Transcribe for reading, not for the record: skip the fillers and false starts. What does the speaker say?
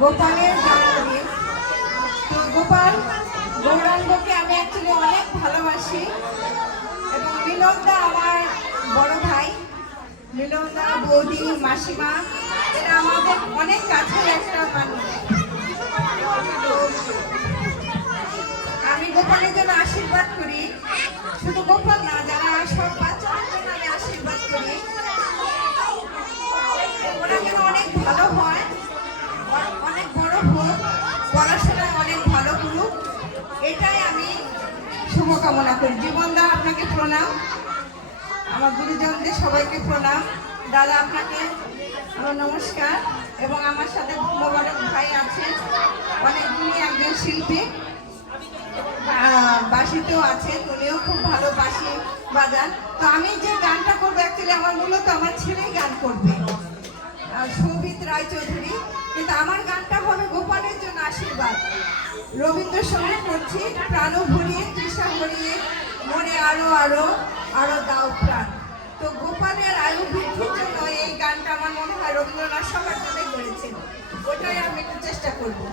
গোপালের জন্মদিন। তো গোপাল গৌরাঙ্গকে আমি অ্যাকচুয়ালি অনেক ভালোবাসি এবং মিলনদা আমার বড় ভাই, মিলনদা, বৌদি, মাসিমা, এরা আমাদের অনেক কাছের একটা মানুষ। আমি গোপালের জন্য আশীর্বাদ করি, শুধু গোপাল না, যারা সব বাচ্চাদের জন্য আমি আশীর্বাদ করি ওরা যেন অনেক ভালো হয়, অনেক বড় হোক, পড়াশোনায় অনেক ভালো করুক, এটাই আমি শুভকামনা করি। জীবনদা আপনাকে প্রণাম, আমার গুরুজনদের সবাইকে প্রণাম। দাদা আপনাকে আমার নমস্কার। এবং আমার সাথে মোবারক ভাই আছেন, অনেকগুলি একজন শিল্পী, বাঁশিতেও আছেন, উনিও খুব ভালো বাঁশি বাজান। তো আমি যে গানটা করবো অ্যাকচুয়ালি আমার মূলত আমার ছেলেই গান করবে, সৌভিত রায়চৌধুরী, কিন্তু আমার গানটা হবে গোপালের জন্য আশীর্বাদ। রবীন্দ্রসঙ্গীত করছি, প্রাণ ভরিয়ে তৃষা ভরিয়ে মনে আরো আরো আরো দাও প্রাণ। তো গোপালের আয়ু বৃদ্ধির জন্য এই গানটা আমার মনে হয় রবীন্দ্রনাথ সবার জন্যই করেছেন, ওটাই আমি একটু চেষ্টা করবো।